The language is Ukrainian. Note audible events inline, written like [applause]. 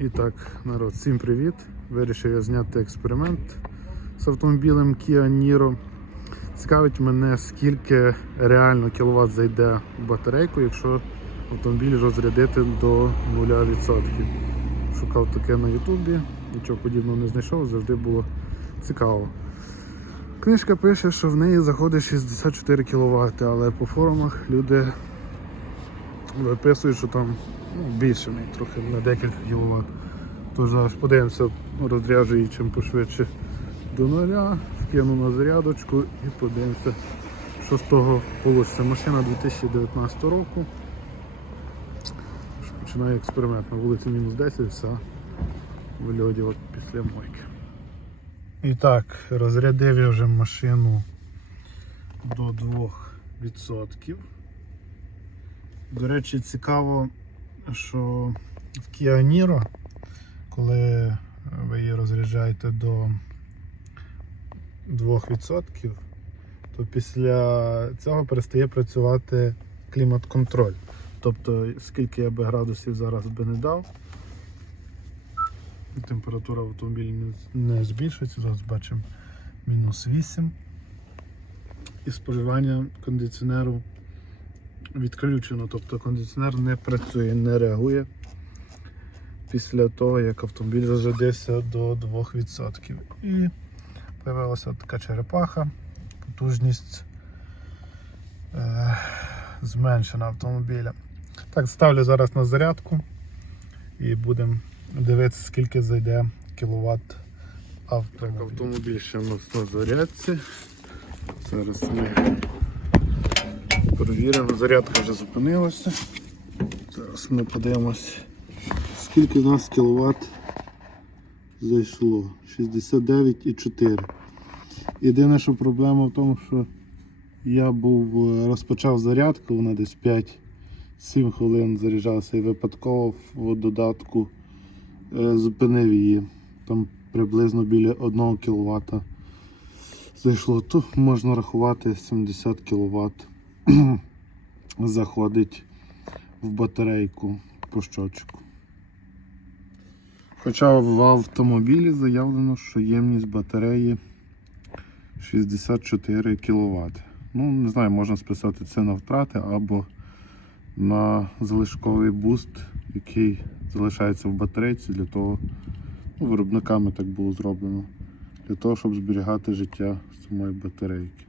І так, народ, всім привіт! Вирішив я зняти експеримент з автомобілем Kia Niro. Цікавить мене, скільки реально кіловат зайде в батарейку, якщо автомобіль розрядити до 0%. Шукав таке на Ютубі, нічого подібного не знайшов, завжди було цікаво. Книжка пише, що в неї заходить 64 кВт, але по форумах люди виписують, що там ну, більше неї трохи на декілька кВт. Тож зараз подивимося, розряджу її чим пошвидше до нуля, вкину на зарядочку і подивимося, що з того вийде. Машина 2019 року. Починаю експеримент. На вулиці мінус 10, все в льоді от після мойки. І так, розрядив я вже машину до 2%. До речі, цікаво, що в Kia Niro, коли ви її розряджаєте до 2%, то після цього перестає працювати клімат-контроль. Тобто, скільки я би градусів зараз би не дав, температура в автомобілі не- збільшується, зараз бачимо мінус 8. І споживання кондиціонеру відключено, тобто кондиціонер не працює, не реагує після того, як автомобіль розрядився до 2%. І з'явилася така черепаха, потужність е, зменшена автомобіля. Так, ставлю зараз на зарядку і будемо дивитися, скільки зайде кіловат автомобіль. Так, автомобіль ще в нас на зарядці. Зараз ми Перевіримо, зарядка вже зупинилася. Зараз ми подивимось, скільки в нас кіловат зайшло. 69,4. Єдине, що проблема в тому, що я був е, розпочав зарядку, вона десь 5-7 хвилин заряджалася і випадково в додатку е, зупинив її. Там приблизно біля 1 кВт зайшло. То можна рахувати 70 кВт [clears throat] заходить в батарейку по щочку. Хоча в автомобілі заявлено, що ємність батареї 64 кВт. Ну, не знаю, можна списати це на втрати або на залишковий буст, який залишається в батарейці для того, ну, виробниками так було зроблено, для того, щоб зберігати життя самої батарейки.